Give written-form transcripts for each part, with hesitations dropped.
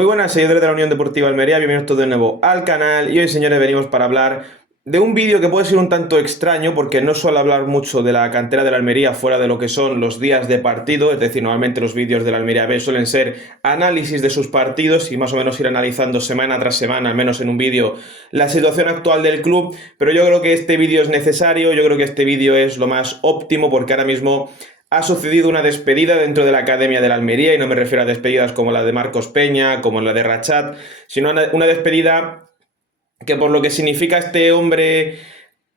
Muy buenas, seguidores de la Unión Deportiva Almería, bienvenidos todos de nuevo al canal y hoy, señores, venimos para hablar de un vídeo que puede ser un tanto extraño porque no suelo hablar mucho de la cantera de la Almería fuera de lo que son los días de partido, es decir, normalmente los vídeos de la Almería B suelen ser análisis de sus partidos y más o menos ir analizando semana tras semana, al menos en un vídeo, la situación actual del club, pero yo creo que este vídeo es necesario, yo creo que este vídeo es lo más óptimo porque ahora mismo ha sucedido una despedida dentro de la Academia de la Almería, y no me refiero a despedidas como la de Marcos Peña, como la de Rachat, sino una despedida que por lo que significa este hombre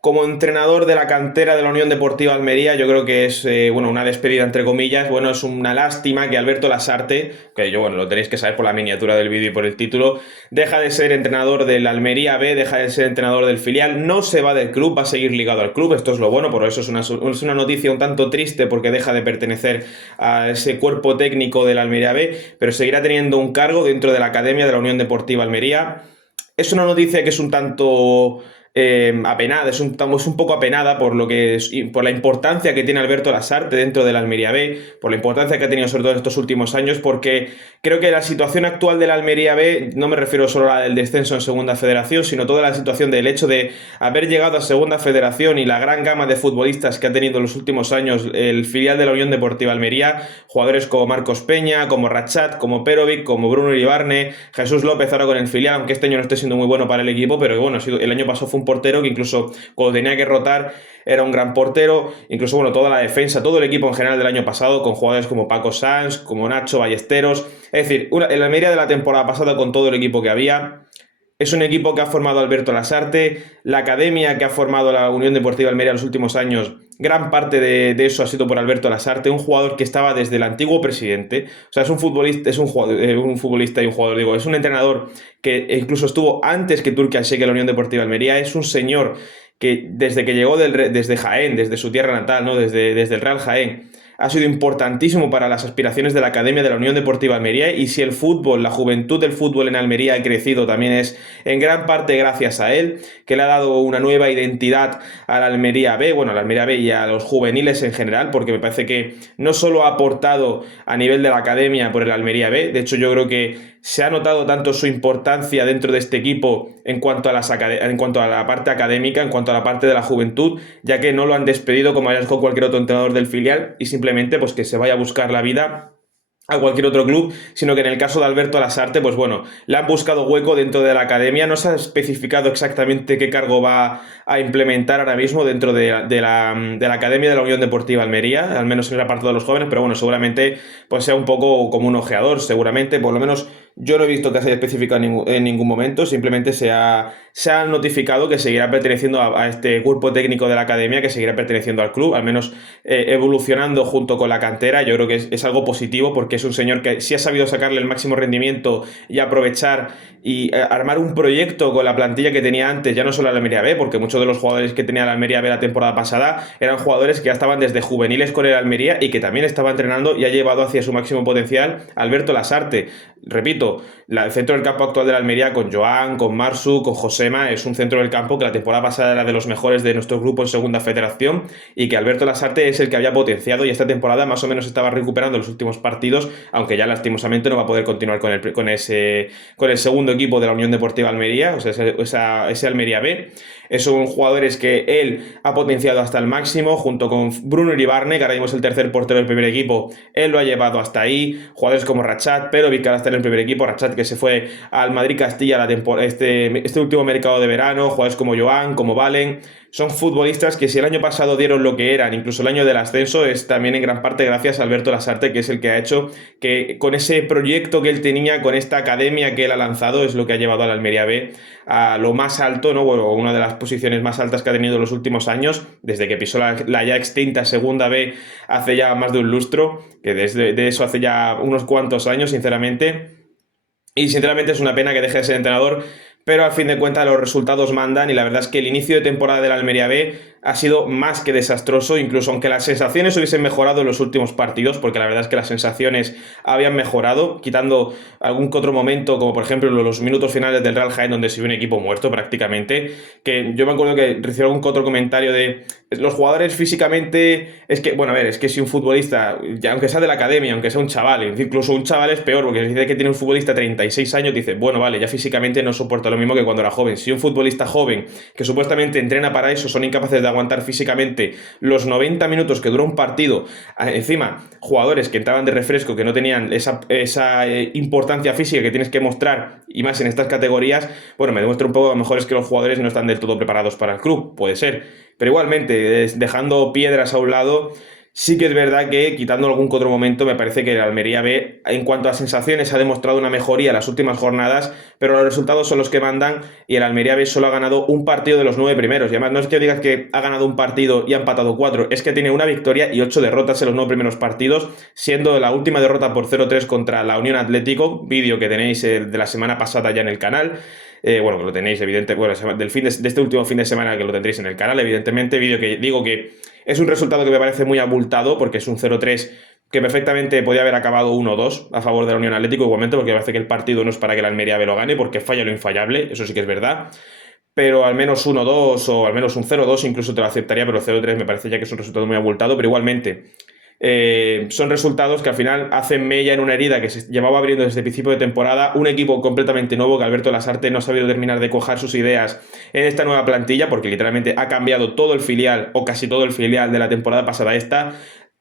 como entrenador de la cantera de la Unión Deportiva Almería, yo creo que es una despedida entre comillas. Bueno, es una lástima que Alberto Lasarte, que lo tenéis que saber por la miniatura del vídeo y por el título, deja de ser entrenador del Almería B, deja de ser entrenador del filial, no se va del club, va a seguir ligado al club, esto es lo bueno, por eso es una noticia un tanto triste porque deja de pertenecer a ese cuerpo técnico del Almería B, pero seguirá teniendo un cargo dentro de la Academia de la Unión Deportiva Almería. Es una noticia que es un tanto apenada, es un poco apenada por la importancia que tiene Alberto Lasarte dentro de la Almería B, por la importancia que ha tenido sobre todo en estos últimos años, porque creo que la situación actual de la Almería B, no me refiero solo a la del descenso en Segunda Federación, sino toda la situación del hecho de haber llegado a Segunda Federación y la gran gama de futbolistas que ha tenido en los últimos años el filial de la Unión Deportiva Almería, jugadores como Marcos Peña, como Rachat, como Perovic, como Bruno Iribarne, Jesús López ahora con el filial, aunque este año no esté siendo muy bueno para el equipo, pero bueno, el año pasado fue un portero que incluso cuando tenía que rotar era un gran portero, incluso toda la defensa, todo el equipo en general del año pasado, con jugadores como Paco Sanz, como Nacho Ballesteros, es decir, el Almería de la temporada pasada con todo el equipo que había. Es un equipo que ha formado Alberto Lasarte, la academia que ha formado la Unión Deportiva Almería en los últimos años, gran parte de eso ha sido por Alberto Lasarte, un jugador que estaba desde el antiguo presidente, o sea, es un futbolista, un futbolista y un jugador, digo, es un entrenador que incluso estuvo antes que Turki Al-Sheikh en la Unión Deportiva Almería, es un señor que desde que llegó desde Jaén, desde su tierra natal, ¿no? desde el Real Jaén, ha sido importantísimo para las aspiraciones de la Academia de la Unión Deportiva Almería, y si el fútbol, la juventud del fútbol en Almería ha crecido también es en gran parte gracias a él, que le ha dado una nueva identidad a la Almería B, a la Almería B y a los juveniles en general, porque me parece que no solo ha aportado a nivel de la Academia por el Almería B, de hecho yo creo que se ha notado tanto su importancia dentro de este equipo en cuanto a la parte académica, en cuanto a la parte de la juventud, ya que no lo han despedido como haría con cualquier otro entrenador del filial y simplemente pues que se vaya a buscar la vida a cualquier otro club, sino que en el caso de Alberto Lasarte, le han buscado hueco dentro de la academia. No se ha especificado exactamente qué cargo va a implementar ahora mismo dentro de la Academia de la Unión Deportiva Almería, al menos en el apartado de los jóvenes, pero seguramente pues sea un poco como un ojeador, seguramente, por lo menos yo no he visto que se haya especificado en ningún momento, simplemente se ha notificado que seguirá perteneciendo a este cuerpo técnico de la academia, que seguirá perteneciendo al club, al menos evolucionando junto con la cantera. Yo creo que es algo positivo porque es un señor que sí ha sabido sacarle el máximo rendimiento y aprovechar y armar un proyecto con la plantilla que tenía antes, ya no solo la Almería B, porque muchos de los jugadores que tenía la Almería B la temporada pasada eran jugadores que ya estaban desde juveniles con el Almería y que también estaba entrenando y ha llevado hacia su máximo potencial Alberto Lasarte. Repito, el centro del campo actual de la Almería con Joan, con Marsu, con Josema, es un centro del campo que la temporada pasada era de los mejores de nuestro grupo en Segunda Federación y que Alberto Lasarte es el que había potenciado, y esta temporada más o menos estaba recuperando los últimos partidos, aunque ya lastimosamente no va a poder continuar con el segundo equipo de la Unión Deportiva Almería, o sea, ese Almería B. Son jugadores que él ha potenciado hasta el máximo, junto con Bruno Iribarne, que ahora mismo es el tercer portero del primer equipo, él lo ha llevado hasta ahí. Jugadores como Rachat, Perovic, que ahora está en el primer equipo, Rachat que se fue al Madrid Castilla este último mercado de verano, jugadores como Joan, como Valen, son futbolistas que si el año pasado dieron lo que eran, incluso el año del ascenso, es también en gran parte gracias a Alberto Lasarte, que es el que ha hecho que con ese proyecto que él tenía, con esta academia que él ha lanzado, es lo que ha llevado a la Almería B a lo más alto, ¿no? Una de las posiciones más altas que ha tenido en los últimos años, desde que pisó la ya extinta Segunda B hace ya más de un lustro, que de eso hace ya unos cuantos años, sinceramente. Y sinceramente es una pena que deje de ser entrenador, pero al fin de cuentas los resultados mandan, y la verdad es que el inicio de temporada de la Almería B ha sido más que desastroso, incluso aunque las sensaciones hubiesen mejorado en los últimos partidos, porque la verdad es que las sensaciones habían mejorado, quitando algún que otro momento, como por ejemplo los minutos finales del Real Jaén, donde se vio un equipo muerto prácticamente, que yo me acuerdo que recibí algún que otro comentario de los jugadores físicamente, es que, bueno, a ver, es que si un futbolista, ya, aunque sea de la academia, aunque sea un chaval, incluso un chaval es peor, porque dice que tiene un futbolista de 36 años, dice, bueno, vale, ya físicamente no soporta lo mismo que cuando era joven. Si un futbolista joven, que supuestamente entrena para eso, son incapaces de aguantar físicamente los 90 minutos que dura un partido, encima, jugadores que entraban de refresco, que no tenían esa importancia física que tienes que mostrar, y más en estas categorías, bueno, me demuestra un poco que a lo mejor es que los jugadores no están del todo preparados para el club, puede ser. Pero igualmente, dejando piedras a un lado, sí que es verdad que, quitando algún que otro momento, me parece que el Almería B, en cuanto a sensaciones, ha demostrado una mejoría en las últimas jornadas, pero los resultados son los que mandan y el Almería B solo ha ganado un partido de los 9 primeros. Y además, no es que digas que ha ganado un partido y ha empatado 4, es que tiene una victoria y 8 derrotas en los 9 primeros partidos, siendo la última derrota por 0-3 contra la Unión Atlético, vídeo que tenéis de la semana pasada ya en el canal. Bueno, que lo tenéis, evidentemente, bueno, de este último fin de semana que lo tendréis en el canal, evidentemente, vídeo que digo que es un resultado que me parece muy abultado, porque es un 0-3 que perfectamente podía haber acabado 1-2 a favor de la Unión Atlético, igualmente, porque me parece que el partido no es para que la Almería B lo gane, porque falla lo infallable, eso sí que es verdad, pero al menos 1-2 o al menos un 0-2 incluso te lo aceptaría, pero 0-3 me parece ya que es un resultado muy abultado, pero igualmente son resultados que al final hacen mella en una herida que se llevaba abriendo desde el principio de temporada, un equipo completamente nuevo que Alberto Lasarte no ha sabido terminar de cuajar sus ideas en esta nueva plantilla, porque literalmente ha cambiado todo el filial o casi todo el filial de la temporada pasada a esta.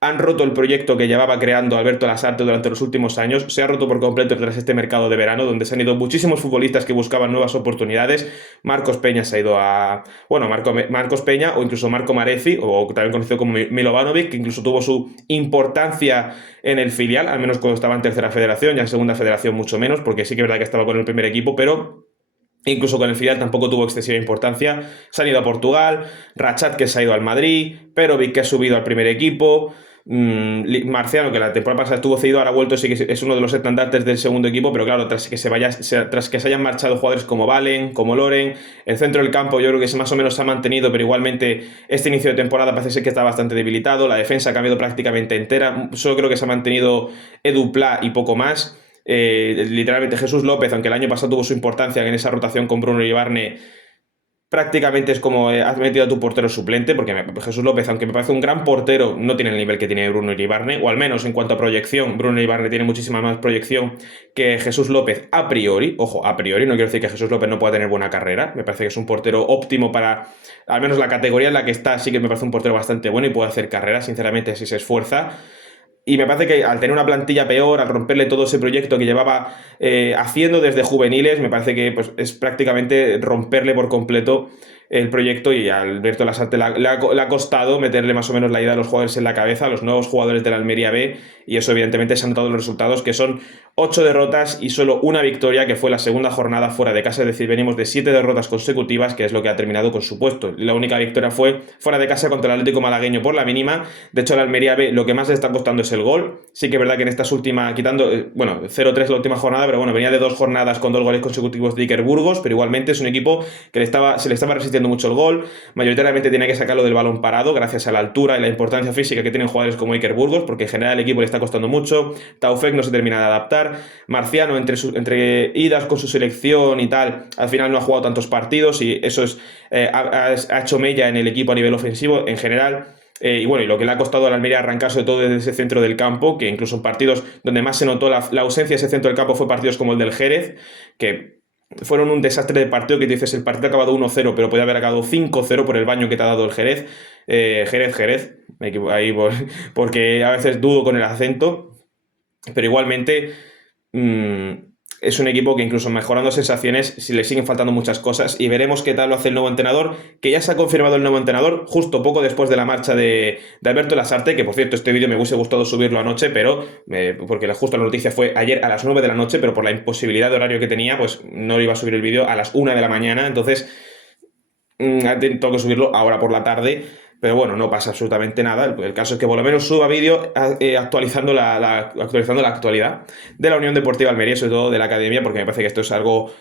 Han roto el proyecto que llevaba creando Alberto Lasarte durante los últimos años, se ha roto por completo tras este mercado de verano, donde se han ido muchísimos futbolistas que buscaban nuevas oportunidades. Marcos Peña se ha ido a... Bueno, Marcos Peña o incluso Marco Mareci, o también conocido como Milovanovic, que incluso tuvo su importancia en el filial, al menos cuando estaba en tercera federación, ya en segunda federación mucho menos, porque sí que es verdad que estaba con el primer equipo, pero... Incluso con el filial tampoco tuvo excesiva importancia. Se han ido a Portugal, Rachat que se ha ido al Madrid, Perovic que ha subido al primer equipo, Marciano que la temporada pasada estuvo cedido, ahora ha vuelto, sí que es uno de los estandartes del segundo equipo, pero claro, tras que se hayan marchado jugadores como Valen, como Loren, el centro del campo yo creo que más o menos se ha mantenido, pero igualmente este inicio de temporada parece ser que está bastante debilitado, la defensa ha cambiado prácticamente entera, solo creo que se ha mantenido Edu Pla y poco más. Literalmente Jesús López, aunque el año pasado tuvo su importancia en esa rotación con Bruno Iribarne, prácticamente es como has metido a tu portero suplente, porque Jesús López, aunque me parece un gran portero, no tiene el nivel que tiene Bruno Iribarne, o al menos en cuanto a proyección, Bruno Iribarne tiene muchísima más proyección que Jesús López a priori. Ojo, a priori, no quiero decir que Jesús López no pueda tener buena carrera, me parece que es un portero óptimo para, al menos la categoría en la que está, sí que me parece un portero bastante bueno y puede hacer carrera, sinceramente, si se esfuerza. Y me parece que al tener una plantilla peor, al romperle todo ese proyecto que llevaba haciendo desde juveniles, me parece que pues, es prácticamente romperle por completo el proyecto, y a Alberto Lasarte le ha costado meterle más o menos la idea de los jugadores en la cabeza, a los nuevos jugadores de la Almería B, y eso evidentemente se han notado los resultados, que son 8 derrotas y solo una victoria, que fue la segunda jornada fuera de casa, es decir, venimos de 7 derrotas consecutivas, que es lo que ha terminado con su puesto. La única victoria fue fuera de casa contra el Atlético Malagueño por la mínima. De hecho, la Almería B lo que más le está costando es el gol. Sí que es verdad que en estas últimas, quitando, bueno, 0-3 la última jornada, pero bueno, venía de 2 jornadas con 2 goles consecutivos de Iker Burgos, pero igualmente es un equipo que se le estaba resistiendo mucho el gol, mayoritariamente tiene que sacarlo del balón parado, gracias a la altura y la importancia física que tienen jugadores como Iker Burgos, porque en general el equipo le está costando mucho. Taufek no se termina de adaptar, Marciano entre idas con su selección y tal, al final no ha jugado tantos partidos, y eso ha hecho mella en el equipo a nivel ofensivo en general. Y bueno, y lo que le ha costado a la Almería arrancar sobre todo desde ese centro del campo, que incluso en partidos donde más se notó la ausencia de ese centro del campo fue partidos como el del Jerez, que fueron un desastre de partido, que dices el partido ha acabado 1-0, pero podía haber acabado 5-0 por el baño que te ha dado el Jerez. Jerez, me equivoco ahí porque a veces dudo con el acento, pero igualmente es un equipo que incluso mejorando sensaciones, si le siguen faltando muchas cosas, y veremos qué tal lo hace el nuevo entrenador, que ya se ha confirmado el nuevo entrenador justo poco después de la marcha de Alberto Lasarte, que por cierto este vídeo me hubiese gustado subirlo anoche, pero porque justo la noticia fue ayer a las 9 de la noche, pero por la imposibilidad de horario que tenía, pues no iba a subir el vídeo a las 1 de la mañana, entonces tengo que subirlo ahora por la tarde. pero bueno, no pasa absolutamente nada. El caso es que por lo menos suba vídeo actualizando actualizando la actualidad de la Unión Deportiva Almería, sobre todo de la academia, porque me parece que esto es algo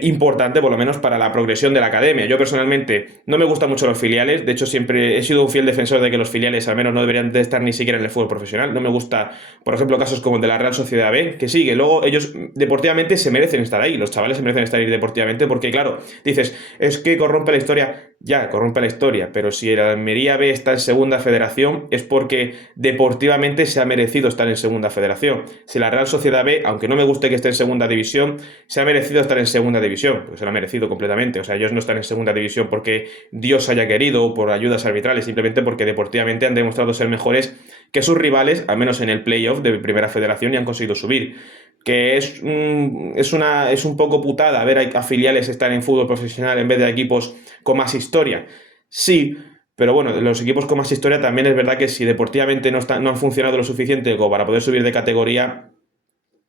importante, por lo menos para la progresión de la academia. Yo personalmente no me gustan mucho los filiales, de hecho siempre he sido un fiel defensor de que los filiales al menos no deberían de estar ni siquiera en el fútbol profesional. No me gusta, por ejemplo, casos como el de la Real Sociedad B, que sí, que luego ellos deportivamente se merecen estar ahí, los chavales se merecen estar ahí deportivamente, porque claro, dices, es que corrompe la historia. Ya, corrompe la historia, pero si el Almería B está en segunda federación es porque deportivamente se ha merecido estar en segunda federación. Si la Real Sociedad B, aunque no me guste que esté en segunda división, se ha merecido estar en segunda división, pues se lo ha merecido completamente. O sea, ellos no están en segunda división porque Dios haya querido o por ayudas arbitrales, simplemente porque deportivamente han demostrado ser mejores que sus rivales, al menos en el playoff de primera federación, y han conseguido subir. Que es un poco putada ver a filiales estar en fútbol profesional en vez de equipos con más historia. Sí, pero bueno, los equipos con más historia también es verdad que si deportivamente no han funcionado lo suficiente como para poder subir de categoría,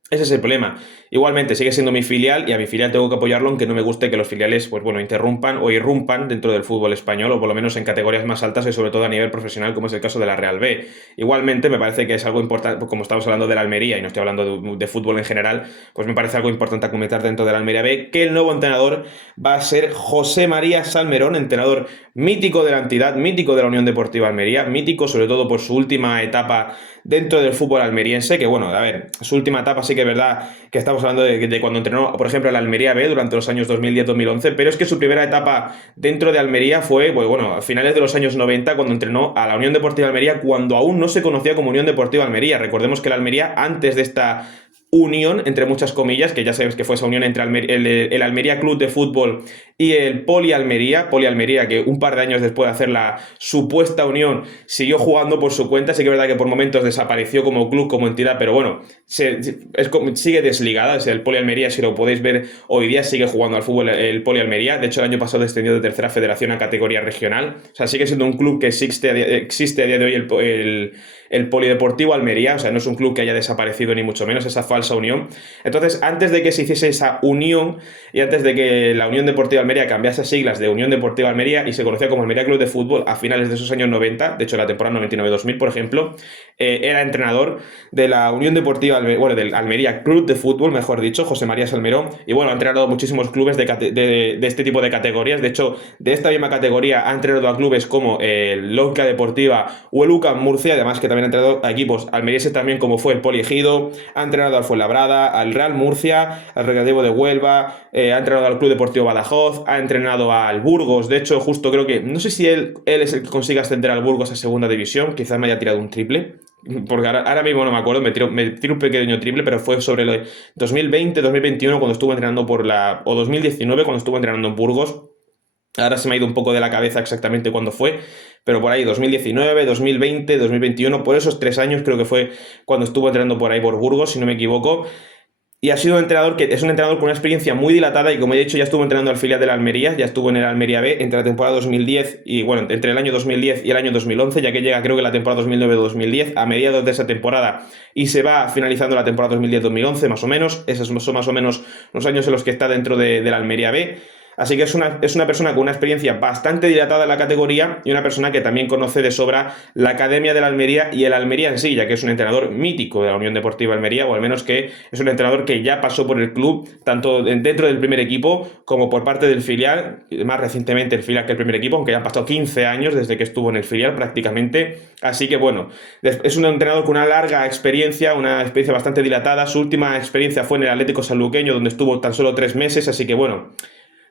ese es el problema. Igualmente, sigue siendo mi filial y a mi filial tengo que apoyarlo, aunque no me guste que los filiales, pues bueno, interrumpan o irrumpan dentro del fútbol español, o por lo menos en categorías más altas y sobre todo a nivel profesional, como es el caso de la Real B. Igualmente, me parece que es algo importante, como estamos hablando de la Almería y no estoy hablando de fútbol en general, pues me parece algo importante a comentar dentro de la Almería B, que el nuevo entrenador va a ser José María Salmerón, entrenador mítico de la entidad, mítico de la Unión Deportiva Almería, mítico sobre todo por su última etapa dentro del fútbol almeriense, que bueno, a ver, su última etapa sí que es verdad que estamos hablando de cuando entrenó, por ejemplo, la Almería B durante los años 2010-2011, pero es que su primera etapa dentro de Almería fue, pues bueno, a finales de los años 90, cuando entrenó a la Unión Deportiva Almería, cuando aún no se conocía como Unión Deportiva Almería. Recordemos que la Almería, antes de esta unión, entre muchas comillas, que ya sabes que fue esa unión entre el Almería Club de Fútbol y el Poli Almería, que un par de años después de hacer la supuesta unión siguió jugando por su cuenta. Sí que es verdad que por momentos desapareció como club, como entidad, pero bueno, sigue desligada. O sea, el Poli Almería, si lo podéis ver hoy día, sigue jugando al fútbol el Poli Almería. De hecho, el año pasado descendió de tercera federación a categoría regional. O sea, sigue siendo un club que existe a día de hoy el Polideportivo Almería. O sea, no es un club que haya desaparecido ni mucho menos, esa falsa unión. Entonces, antes de que se hiciese esa unión y antes de que la Unión Deportiva Almería cambiase siglas de Unión Deportiva Almería y se conocía como Almería Club de Fútbol a finales de esos años 90, de hecho la temporada 99-2000, por ejemplo, era entrenador de la Unión Deportiva Almería, bueno, del Almería Club de Fútbol, mejor dicho, José María Salmerón, y bueno, ha entrenado muchísimos clubes de este tipo de categorías. De hecho, de esta misma categoría ha entrenado a clubes como el Lonca Deportiva o el UCAM Murcia, además que también ha entrenado a equipos almerienses también como fue el Poli Ejido, ha entrenado al Fuenlabrada, al Real Murcia, al Recreativo de Huelva, ha entrenado al Club Deportivo Badajoz, ha entrenado al Burgos. De hecho, justo creo que, no sé si él es el que consigue ascender al Burgos a segunda división, quizás me haya tirado un triple, porque ahora mismo no me acuerdo, me tiro un pequeño triple, pero fue sobre el 2020, 2021 cuando estuvo entrenando o 2019 cuando estuvo entrenando en Burgos. Ahora se me ha ido un poco de la cabeza exactamente cuándo fue, pero por ahí 2019, 2020, 2021, por esos 3 años creo que fue cuando estuvo entrenando por ahí por Burgos, si no me equivoco. Y ha sido un entrenador que es un entrenador con una experiencia muy dilatada y, como he dicho, ya estuvo entrenando al filial de la Almería, ya estuvo en el Almería B entre la temporada 2010 y, bueno, entre el año 2010 y el año 2011, ya que llega creo que la temporada 2009-2010 a mediados de esa temporada y se va finalizando la temporada 2010-2011 más o menos. Esos son más o menos los años en los que está dentro de la Almería B. Así que es una persona con una experiencia bastante dilatada en la categoría y una persona que también conoce de sobra la Academia de la Almería y el Almería en sí, ya que es un entrenador mítico de la Unión Deportiva Almería, o al menos que es un entrenador que ya pasó por el club, tanto dentro del primer equipo como por parte del filial, más recientemente el filial que el primer equipo, aunque ya han pasado 15 años desde que estuvo en el filial prácticamente. Así que bueno, es un entrenador con una larga experiencia, una experiencia bastante dilatada. Su última experiencia fue en el Atlético Sanluqueño, donde estuvo tan solo 3 meses, así que bueno,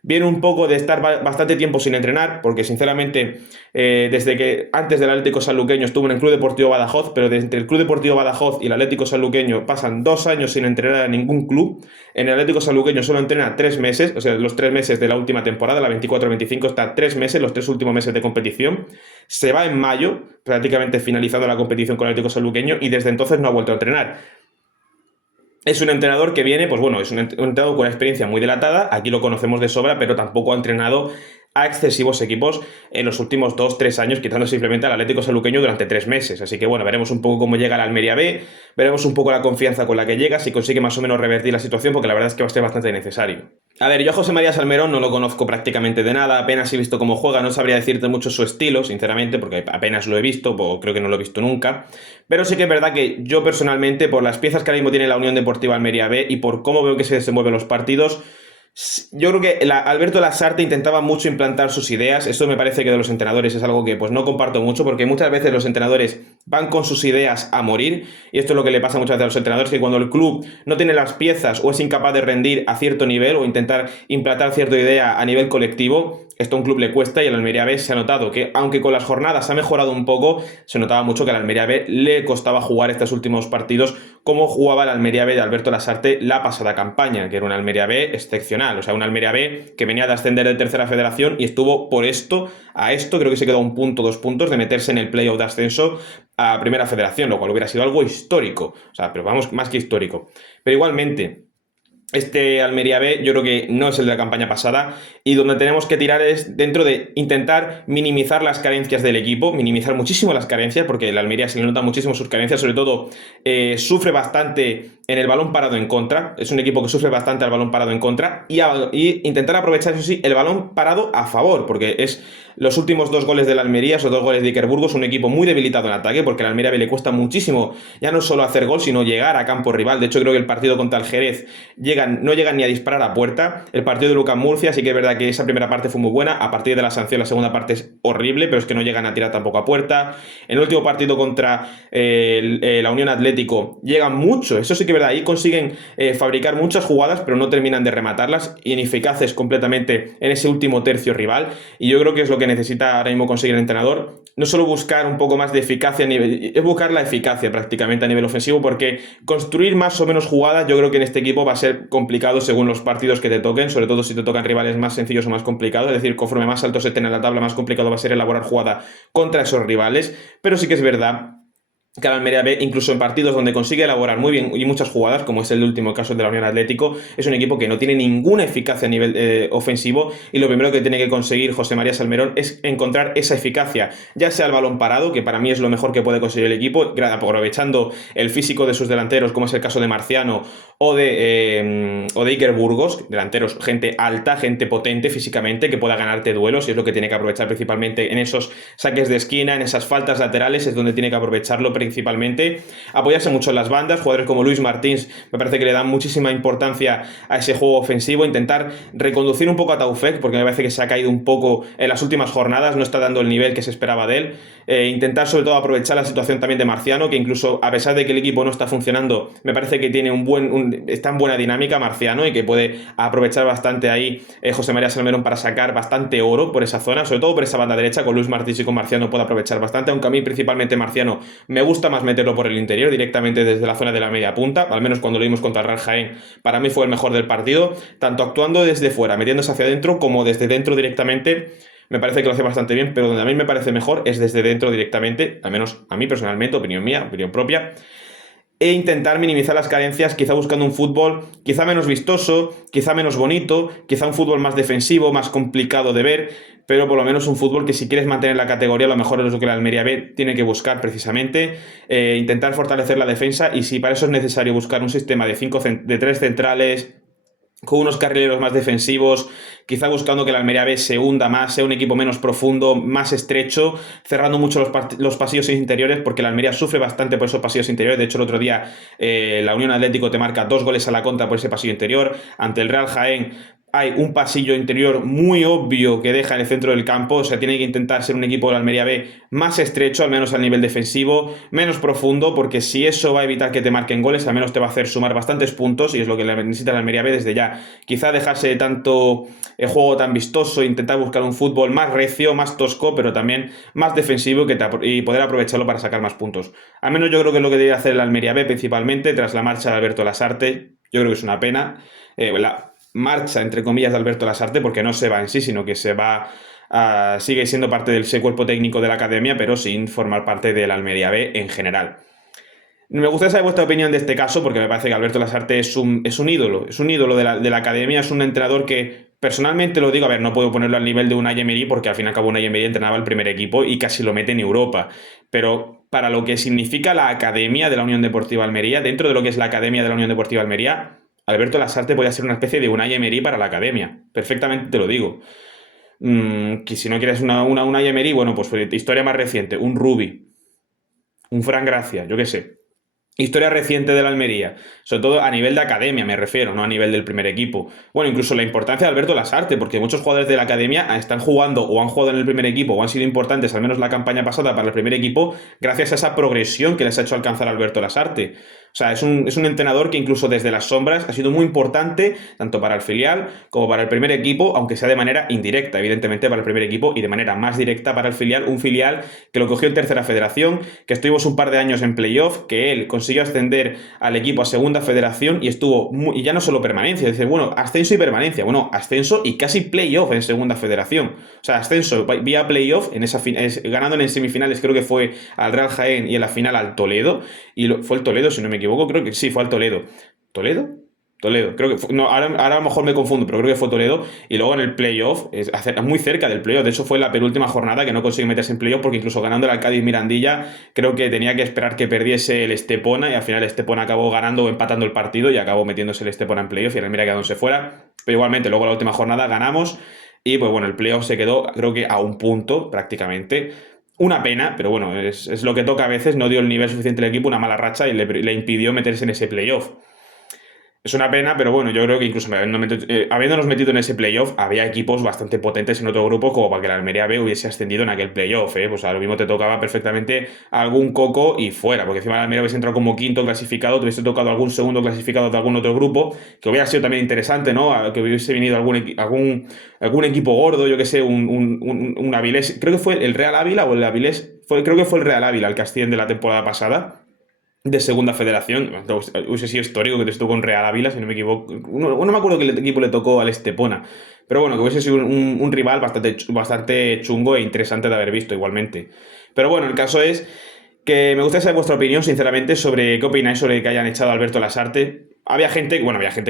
viene un poco de estar bastante tiempo sin entrenar, porque sinceramente desde que antes del Atlético Sanluqueño estuvo en el Club Deportivo Badajoz, pero entre el Club Deportivo Badajoz y el Atlético Sanluqueño pasan 2 años sin entrenar a ningún club. En el Atlético Sanluqueño solo entrena 3 meses, o sea, los 3 meses de la última temporada, la 24-25, está 3 meses, los 3 últimos meses de competición. Se va en mayo, prácticamente finalizando la competición con el Atlético Sanluqueño, y desde entonces no ha vuelto a entrenar. Es un entrenador que viene, pues bueno, es un entrenador con una experiencia muy dilatada, aquí lo conocemos de sobra, pero tampoco ha entrenado a excesivos equipos en los últimos 2-3 años, quitando simplemente al Atlético Sanluqueño durante 3 meses. Así que bueno, veremos un poco cómo llega la Almería B, veremos un poco la confianza con la que llega, si consigue más o menos revertir la situación, porque la verdad es que va a ser bastante necesario. A ver, yo a José María Salmerón no lo conozco prácticamente de nada, apenas he visto cómo juega, no sabría decirte mucho su estilo, sinceramente, porque apenas lo he visto, o creo que no lo he visto nunca, pero sí que es verdad que yo personalmente, por las piezas que ahora mismo tiene la Unión Deportiva Almería B y por cómo veo que se desenvuelven los partidos, yo creo que Alberto Lasarte intentaba mucho implantar sus ideas. Esto me parece que de los entrenadores es algo que pues no comparto mucho, porque muchas veces los entrenadores van con sus ideas a morir, y esto es lo que le pasa muchas veces a los entrenadores, que cuando el club no tiene las piezas o es incapaz de rendir a cierto nivel o intentar implantar cierta idea a nivel colectivo, esto a un club le cuesta, y al Almería B se ha notado que, aunque con las jornadas ha mejorado un poco, se notaba mucho que al Almería B le costaba jugar estos últimos partidos como jugaba el Almería B de Alberto Lasarte la pasada campaña, que era un Almería B excepcional, o sea, un Almería B que venía de ascender de tercera federación y estuvo por esto a esto, creo que se quedó a 1 punto, 2 puntos de meterse en el playoff de ascenso a primera federación, lo cual hubiera sido algo histórico, o sea, pero vamos, más que histórico. Pero igualmente, este Almería B yo creo que no es el de la campaña pasada, y donde tenemos que tirar es dentro de intentar minimizar las carencias del equipo, minimizar muchísimo las carencias, porque el Almería se le nota muchísimo sus carencias, sobre todo sufre bastante en el balón parado en contra, es un equipo que sufre bastante al balón parado en contra, y intentar aprovechar, eso sí, el balón parado a favor, porque es los últimos 2 goles del Almería, esos 2 goles de Iker Burgos, un equipo muy debilitado en ataque, porque al Almería B le cuesta muchísimo ya no solo hacer gol, sino llegar a campo rival. De hecho, creo que el partido contra el Jerez no llegan ni a disparar a puerta. El partido de Lucas Murcia, sí que es verdad que esa primera parte fue muy buena, a partir de la sanción la segunda parte es horrible, pero es que no llegan a tirar tampoco a puerta. En el último partido contra la Unión Atlético llegan mucho, eso sí que es verdad, ahí consiguen fabricar muchas jugadas, pero no terminan de rematarlas, ineficaces completamente en ese último tercio rival, y yo creo que es lo que necesita ahora mismo conseguir el entrenador, no solo buscar un poco más de eficacia, es buscar la eficacia prácticamente a nivel ofensivo, porque construir más o menos jugadas yo creo que en este equipo va a ser complicado según los partidos que te toquen, sobre todo si te tocan rivales más sencillos o más complicados, es decir, conforme más altos estén en la tabla, más complicado va a ser elaborar jugada contra esos rivales, pero sí que es verdad que la Almería B, incluso en partidos donde consigue elaborar muy bien y muchas jugadas, como es el último caso de la Unión Atlético, es un equipo que no tiene ninguna eficacia a nivel ofensivo, y lo primero que tiene que conseguir José María Salmerón es encontrar esa eficacia, ya sea el balón parado, que para mí es lo mejor que puede conseguir el equipo, aprovechando el físico de sus delanteros, como es el caso de Marciano o de Iker Burgos, delanteros, gente alta, gente potente físicamente, que pueda ganarte duelos, y es lo que tiene que aprovechar principalmente en esos saques de esquina, en esas faltas laterales, es donde tiene que aprovecharlo principalmente, apoyarse mucho en las bandas, jugadores como Luis Martins me parece que le dan muchísima importancia a ese juego ofensivo, intentar reconducir un poco a Taufek, porque me parece que se ha caído un poco en las últimas jornadas, no está dando el nivel que se esperaba de él, intentar sobre todo aprovechar la situación también de Marciano, que incluso a pesar de que el equipo no está funcionando, me parece que tiene está en buena dinámica Marciano, y que puede aprovechar bastante ahí José María Salmerón para sacar bastante oro por esa zona, sobre todo por esa banda derecha, con Luis Martins y con Marciano puede aprovechar bastante, aunque a mí principalmente Marciano me gusta más meterlo por el interior, directamente desde la zona de la media punta, al menos cuando lo vimos contra el Real Jaén, para mí fue el mejor del partido, tanto actuando desde fuera, metiéndose hacia adentro, como desde dentro directamente. Me parece que lo hace bastante bien, pero donde a mí me parece mejor es desde dentro directamente, al menos a mí personalmente, opinión mía, opinión propia, e intentar minimizar las carencias, quizá buscando un fútbol quizá menos vistoso, quizá menos bonito, quizá un fútbol más defensivo, más complicado de ver, pero por lo menos un fútbol que, si quieres mantener la categoría, a lo mejor es lo que la Almería B tiene que buscar precisamente, intentar fortalecer la defensa, y si para eso es necesario buscar un sistema de 3 centrales, con unos carrileros más defensivos, quizá buscando que la Almería B se hunda más, sea un equipo menos profundo, más estrecho, cerrando mucho los pasillos interiores, porque la Almería sufre bastante por esos pasillos interiores. De hecho, el otro día la Unión Atlético te marca 2 goles a la contra por ese pasillo interior. Ante el Real Jaén hay un pasillo interior muy obvio que deja en el centro del campo, o sea, tiene que intentar ser un equipo de la Almería B más estrecho, al menos a nivel defensivo, menos profundo, porque si eso va a evitar que te marquen goles, al menos te va a hacer sumar bastantes puntos, y es lo que necesita la Almería B desde ya. Quizá dejarse de tanto el juego tan vistoso, intentar buscar un fútbol más recio, más tosco, pero también más defensivo, y poder aprovecharlo para sacar más puntos. Al menos yo creo que es lo que debe hacer la Almería B, principalmente tras la marcha de Alberto Lasarte. Yo creo que es una pena. La marcha, entre comillas, de Alberto Lasarte, porque no se va en sí, sino que sigue siendo parte del ese cuerpo técnico de la academia, pero sin formar parte de la Almería B en general. Me gustaría saber vuestra opinión de este caso, porque me parece que Alberto Lasarte es un ídolo de la academia, es un entrenador que Personalmente lo digo, a ver, no puedo ponerlo al nivel de Unai Emery porque al fin y al cabo Unai Emery entrenaba el primer equipo y casi lo mete en Europa. Pero para lo que significa la academia de la Unión Deportiva Almería, dentro de lo que es la academia de la Unión Deportiva Almería, Alberto Lasarte podría ser una especie de Unai Emery para la academia. Perfectamente te lo digo. Que si no quieres una Unai Emery, bueno, pues historia más reciente, un Rubi, un Fran Gracia, yo qué sé. Historia reciente de la Almería, sobre todo a nivel de academia me refiero, no a nivel del primer equipo. Bueno, incluso la importancia de Alberto Lasarte, porque muchos jugadores de la academia están jugando o han jugado en el primer equipo o han sido importantes, al menos la campaña pasada para el primer equipo, gracias a esa progresión que les ha hecho alcanzar Alberto Lasarte. O sea, es un entrenador que incluso desde las sombras ha sido muy importante, tanto para el filial como para el primer equipo, aunque sea de manera indirecta, evidentemente para el primer equipo, y de manera más directa para el filial, un filial que lo cogió en tercera federación, que estuvimos un par de años en playoff, que él consiguió ascender al equipo a segunda federación y estuvo, y ya no solo permanencia, es decir, bueno, ascenso y permanencia, bueno, ascenso y casi playoff en segunda federación. O sea, ascenso vía playoff, ganando en semifinales, creo que fue al Real Jaén y en la final al Toledo, y fue el Toledo, si no me equivoco, creo que sí, fue al Toledo. ¿Toledo? Toledo, creo que fue, no, ahora a lo mejor me confundo, pero creo que fue Toledo. Y luego en el playoff, muy cerca del playoff. De hecho, fue la penúltima jornada que no consiguió meterse en playoff, porque incluso ganando al Cádiz Mirandilla, creo que tenía que esperar que perdiese el Estepona. Y al final el Estepona acabó ganando o empatando el partido y acabó metiéndose el Estepona en playoff. Y el Almería quedó se fuera. Pero igualmente, luego la última jornada ganamos. Y pues bueno, el playoff se quedó, creo que a un punto prácticamente. Una pena, pero bueno, es lo que toca a veces. No dio el nivel suficiente el equipo, una mala racha y le impidió meterse en ese playoff. Es una pena, pero bueno, yo creo que incluso habiéndonos metido en ese playoff, había equipos bastante potentes en otro grupo como para que la Almería B hubiese ascendido en aquel playoff, ¿eh? Pues a lo mismo te tocaba perfectamente algún coco y fuera, porque encima la Almería hubiese entrado como quinto clasificado, te hubiese tocado algún segundo clasificado de algún otro grupo, que hubiera sido también interesante, ¿no? Que hubiese venido algún equipo gordo, yo que sé, un Avilés, creo que fue el Real Ávila o el Avilés, creo que fue el Real Ávila el que asciende la temporada pasada de segunda federación, hubiese sido histórico que te estuvo con Real Ávila, si no me equivoco. No me acuerdo qué equipo le tocó al Estepona, pero bueno, que hubiese sido un rival bastante chungo e interesante de haber visto igualmente. Pero bueno, el caso es que me gustaría saber vuestra opinión, sinceramente, sobre qué opináis sobre que hayan echado a Alberto Lasarte. Había gente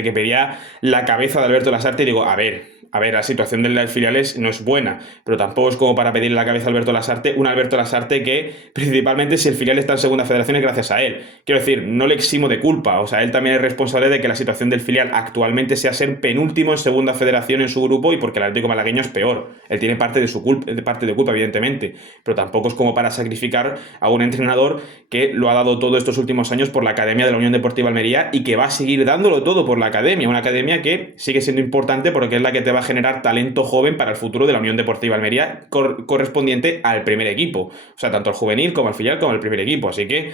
que pedía la cabeza de Alberto Lasarte y digo, a ver, la situación de las filiales no es buena, pero tampoco es como para pedirle la cabeza a Alberto Lasarte, un Alberto Lasarte que principalmente si el filial está en segunda federación es gracias a él. Quiero decir, no le eximo de culpa, o sea, él también es responsable de que la situación del filial actualmente sea ser penúltimo en segunda federación en su grupo y porque el Atlético Malagueño es peor. Él tiene parte de culpa, evidentemente, pero tampoco es como para sacrificar a un entrenador que lo ha dado todo estos últimos años por la academia de la Unión Deportiva Almería y que va a seguir dándolo todo por la academia, una academia que sigue siendo importante porque es la que te va a generar talento joven para el futuro de la Unión Deportiva Almería correspondiente al primer equipo, o sea, tanto al juvenil como al filial como al primer equipo, así que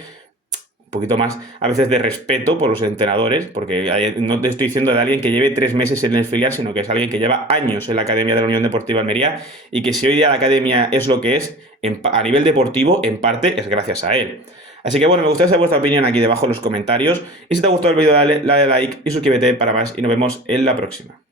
un poquito más a veces de respeto por los entrenadores, porque no te estoy diciendo de alguien que lleve 3 meses en el filial, sino que es alguien que lleva años en la academia de la Unión Deportiva Almería y que si hoy día la academia es lo que es, a nivel deportivo, en parte es gracias a él. Así que bueno, me gustaría saber vuestra opinión aquí debajo en los comentarios y si te ha gustado el vídeo dale like y suscríbete para más y nos vemos en la próxima.